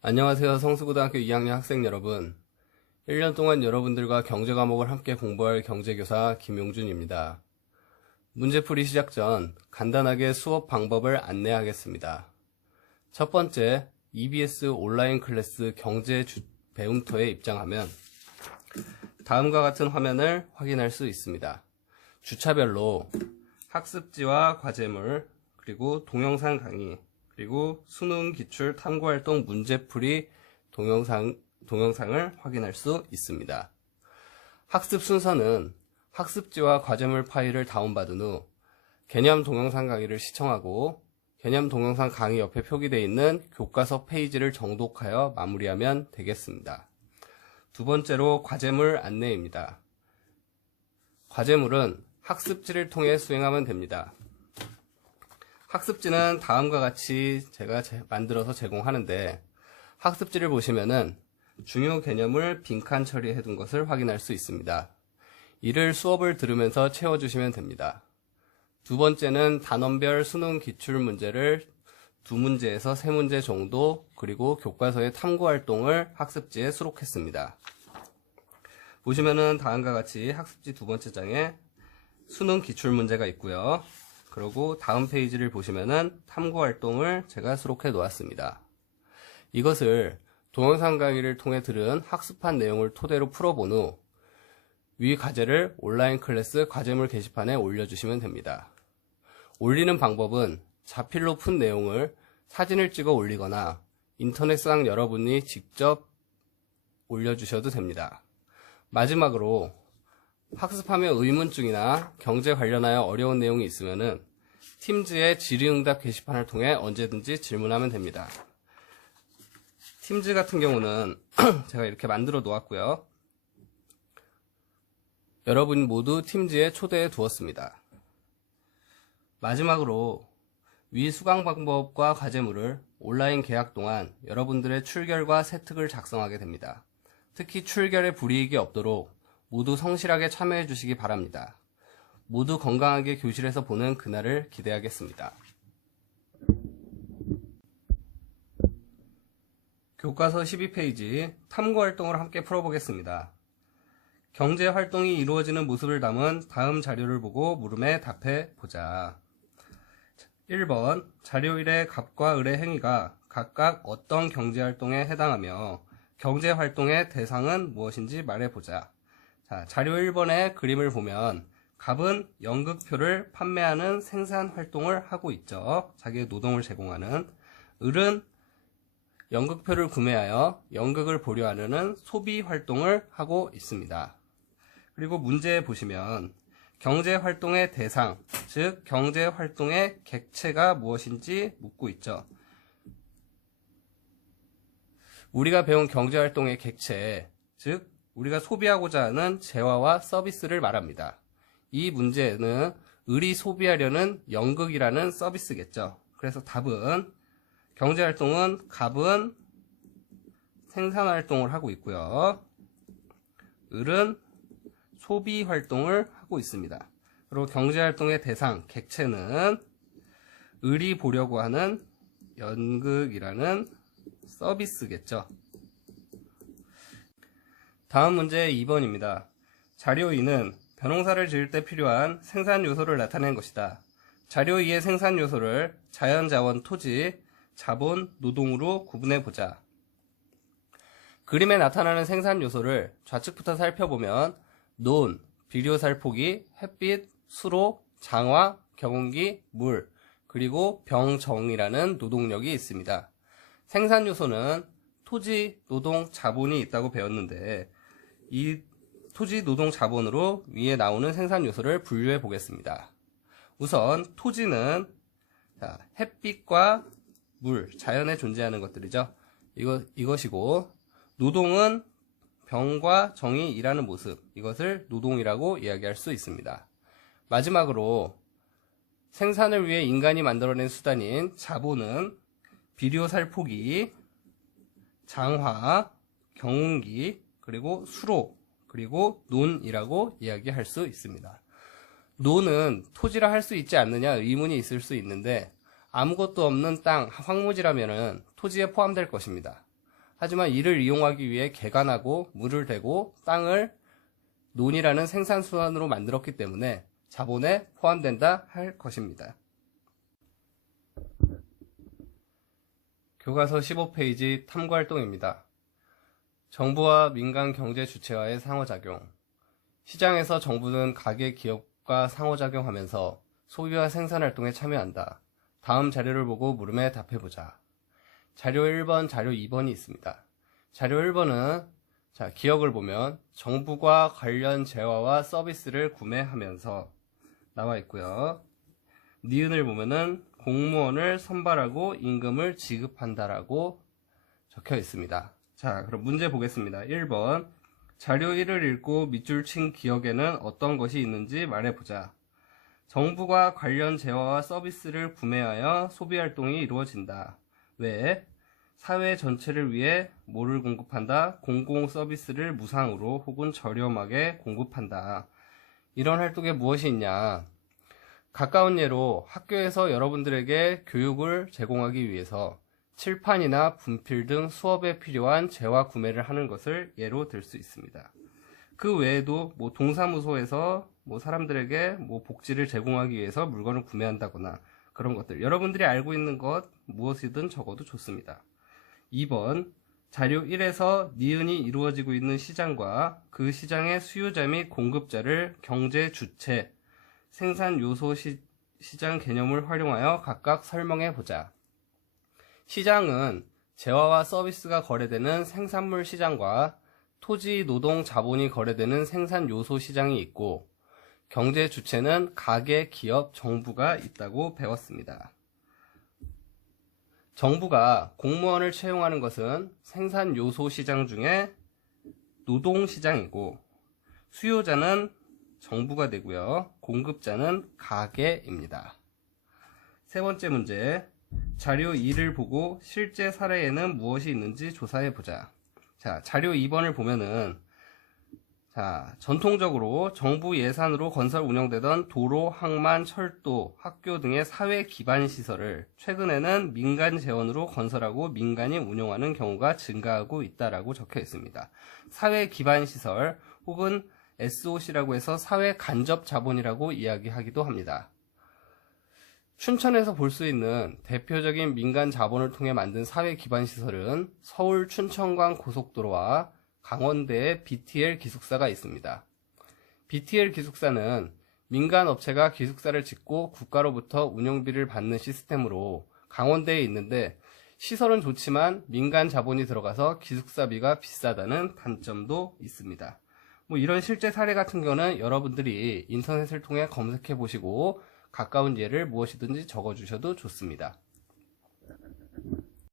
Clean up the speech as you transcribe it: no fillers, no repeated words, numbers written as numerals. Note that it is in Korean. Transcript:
안녕하세요. 성수고등학교 2학년 학생 여러분. 1년 동안 여러분들과 경제 과목을 함께 공부할 경제교사 김용준입니다. 문제풀이 시작 전 간단하게 수업 방법을 안내하겠습니다. 첫 번째, EBS 온라인 클래스 경제 배움터에 입장하면 다음과 같은 화면을 확인할 수 있습니다. 주차별로 학습지와 과제물, 그리고 동영상 강의, 그리고 수능 기출 탐구활동 문제풀이 동영상을 확인할 수 있습니다. 학습 순서는 학습지와 과제물 파일을 다운받은 후 개념 동영상 강의를 시청하고 개념 동영상 강의 옆에 표기되어 있는 교과서 페이지를 정독하여 마무리하면 되겠습니다. 두 번째로 과제물 안내입니다. 과제물은 학습지를 통해 수행하면 됩니다. 학습지는 다음과 같이 제가 만들어서 제공하는데, 학습지를 보시면은 중요 개념을 빈칸 처리해 둔 것을 확인할 수 있습니다. 이를 수업을 들으면서 채워주시면 됩니다. 두 번째는 단원별 수능 기출 문제를 2문제에서 3문제 정도, 그리고 교과서의 탐구활동을 학습지에 수록했습니다. 보시면은 다음과 같이 학습지 두 번째 장에 수능 기출 문제가 있고요. 그리고 다음 페이지를 보시면은 탐구활동을 제가 수록해 놓았습니다. 이것을 동영상 강의를 통해 들은 학습한 내용을 토대로 풀어본 후 위 과제를 온라인 클래스 과제물 게시판에 올려주시면 됩니다. 올리는 방법은 자필로 푼 내용을 사진을 찍어 올리거나 인터넷상 여러분이 직접 올려주셔도 됩니다. 마지막으로 학습하며 의문증이나 경제 관련하여 어려운 내용이 있으면은 팀즈의 질의응답 게시판을 통해 언제든지 질문하면 됩니다. 팀즈 같은 경우는 제가 이렇게 만들어 놓았고요. 여러분 모두 팀즈에 초대해 두었습니다. 마지막으로 위 수강 방법과 과제물을 온라인 개학 동안 여러분들의 출결과 세특을 작성하게 됩니다. 특히 출결에 불이익이 없도록 모두 성실하게 참여해 주시기 바랍니다. 모두 건강하게 교실에서 보는 그날을 기대하겠습니다. 교과서 12페이지 탐구활동을 함께 풀어보겠습니다. 경제활동이 이루어지는 모습을 담은 다음 자료를 보고 물음에 답해 보자. 1번, 자료 1의 갑과 을의 행위가 각각 어떤 경제활동에 해당하며 경제활동의 대상은 무엇인지 말해보자. 자, 자료 1번의 그림을 보면 갑은 연극표를 판매하는 생산활동을 하고 있죠. 자기의 노동을 제공하는. 을은 연극표를 구매하여 연극을 보려 하려는 소비활동을 하고 있습니다. 그리고 문제에 보시면 경제활동의 대상, 즉 경제활동의 객체가 무엇인지 묻고 있죠. 우리가 배운 경제활동의 객체, 즉 우리가 소비하고자 하는 재화와 서비스를 말합니다. 이 문제는 을이 소비하려는 연극이라는 서비스겠죠. 그래서 답은 경제활동은 갑은 생산활동을 하고 있고요. 을은 소비활동을 하고 있습니다. 그리고 경제활동의 대상, 객체는 을이 보려고 하는 연극이라는 서비스겠죠. 다음 문제 2번입니다. 자료 2는 벼농사를 지을 때 필요한 생산 요소를 나타낸 것이다. 자료 2의 생산 요소를 자연, 자원, 토지, 자본, 노동으로 구분해 보자. 그림에 나타나는 생산 요소를 좌측부터 살펴보면 논, 비료살포기, 햇빛, 수로, 장화, 경운기, 물, 그리고 병정이라는 노동력이 있습니다. 생산 요소는 토지, 노동, 자본이 있다고 배웠는데 이 토지, 노동, 자본으로 위에 나오는 생산 요소를 분류해 보겠습니다. 우선 토지는 햇빛과 물, 자연에 존재하는 것들이죠. 이것이고, 노동은 병과 정이 일하는 모습, 이것을 노동이라고 이야기할 수 있습니다. 마지막으로 생산을 위해 인간이 만들어낸 수단인 자본은 비료살포기, 장화, 경운기, 그리고 수로, 그리고 논이라고 이야기할 수 있습니다. 논은 토지라 할 수 있지 않느냐 의문이 있을 수 있는데 아무것도 없는 땅, 황무지라면 토지에 포함될 것입니다. 하지만 이를 이용하기 위해 개간하고 물을 대고 땅을 논이라는 생산수단으로 만들었기 때문에 자본에 포함된다 할 것입니다. 교과서 15페이지 탐구활동입니다. 정부와 민간 경제 주체와의 상호작용. 시장에서 정부는 가계 기업과 상호작용하면서 소비와 생산활동에 참여한다. 다음 자료를 보고 물음에 답해보자. 자료 1번, 자료 2번이 있습니다. 자료 1번은 기억을 보면 정부가 관련 재화와 서비스를 구매하면서 나와 있고요. 니은을 보면은 공무원을 선발하고 임금을 지급한다라고 적혀 있습니다. 자, 그럼 문제 보겠습니다. 1번. 자료 1을 읽고 밑줄 친 기억에는 어떤 것이 있는지 말해보자. 정부가 관련 재화와 서비스를 구매하여 소비활동이 이루어진다. 왜? 사회 전체를 위해 뭐를 공급한다? 공공 서비스를 무상으로 혹은 저렴하게 공급한다. 이런 활동에 무엇이 있냐? 가까운 예로 학교에서 여러분들에게 교육을 제공하기 위해서 칠판이나 분필 등 수업에 필요한 재화 구매를 하는 것을 예로 들 수 있습니다. 그 외에도 동사무소에서 사람들에게 복지를 제공하기 위해서 물건을 구매한다거나 그런 것들, 여러분들이 알고 있는 것 무엇이든 적어도 좋습니다. 2번, 자료 1에서 니은이 이루어지고 있는 시장과 그 시장의 수요자 및 공급자를 경제 주체, 생산 요소 시장 개념을 활용하여 각각 설명해 보자. 시장은 재화와 서비스가 거래되는 생산물 시장과 토지, 노동, 자본이 거래되는 생산 요소 시장이 있고, 경제 주체는 가계, 기업, 정부가 있다고 배웠습니다. 정부가 공무원을 채용하는 것은 생산 요소 시장 중에 노동 시장이고, 수요자는 정부가 되고요. 공급자는 가계입니다. 세 번째 문제. 자료 2를 보고 실제 사례에는 무엇이 있는지 조사해 보자. 자, 자료 2번을 보면은 전통적으로 정부 예산으로 건설 운영되던 도로, 항만, 철도, 학교 등의 사회 기반 시설을 최근에는 민간 재원으로 건설하고 민간이 운영하는 경우가 증가하고 있다라고 적혀 있습니다. 사회 기반 시설 혹은 SOC라고 해서 사회 간접 자본이라고 이야기하기도 합니다. 춘천에서 볼 수 있는 대표적인 민간 자본을 통해 만든 사회 기반 시설은 서울 춘천간 고속도로와 강원대에 BTL 기숙사가 있습니다. BTL 기숙사는 민간 업체가 기숙사를 짓고 국가로부터 운영비를 받는 시스템으로 강원대에 있는데, 시설은 좋지만 민간 자본이 들어가서 기숙사비가 비싸다는 단점도 있습니다. 이런 실제 사례 같은 경우는 여러분들이 인터넷을 통해 검색해 보시고 가까운 예를 무엇이든지 적어 주셔도 좋습니다.